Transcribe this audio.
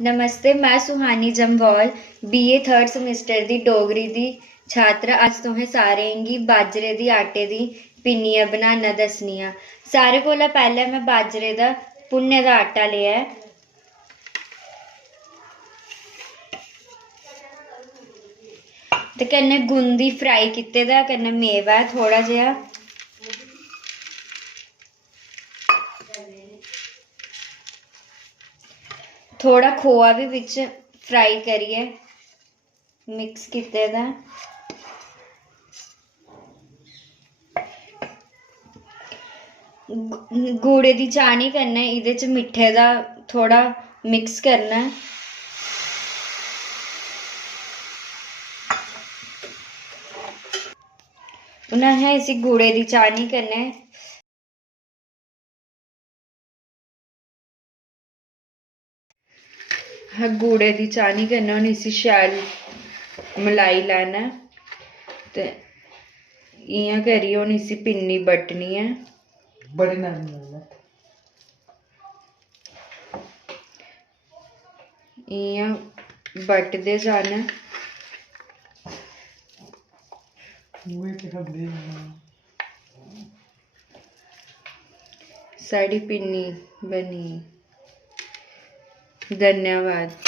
नमस्ते, मैं सुहानी Jamwal BA third semester दी डोगरी दी छात्र। अज्ज तुसें सारें गी बाजरे दी आटे दी पिन्नियां बनाना दस्सनी आं। सारें कोला पैह्लें मैं बाजरे दा भुन्ने दा आटा लेआ ऐ ते कन्नै गुंदी फ्राई कीते दा, कन्नै मेवा ऐ थोह्ड़ा जेहा, थोड़ा खोआ बी बिच फ्राई करियै मिक्स कीते दा गुड़े दी चानी कन्नै एह्दे च मिट्ठे दा थोड़ा मिक्स करना ऐ। हून असें इसी गुड़े दी चानी कन्नै गुड़े दी चानी कन्नै हून इसी शैल मलाई लैना ऐ ते इ'यां करियै हून इसी पिन्नी बट्टनी ऐ। बड़ी नरम इ'यां बट्टदे जाना। साढ़ी पिन्नी बनी। धन्यवाद।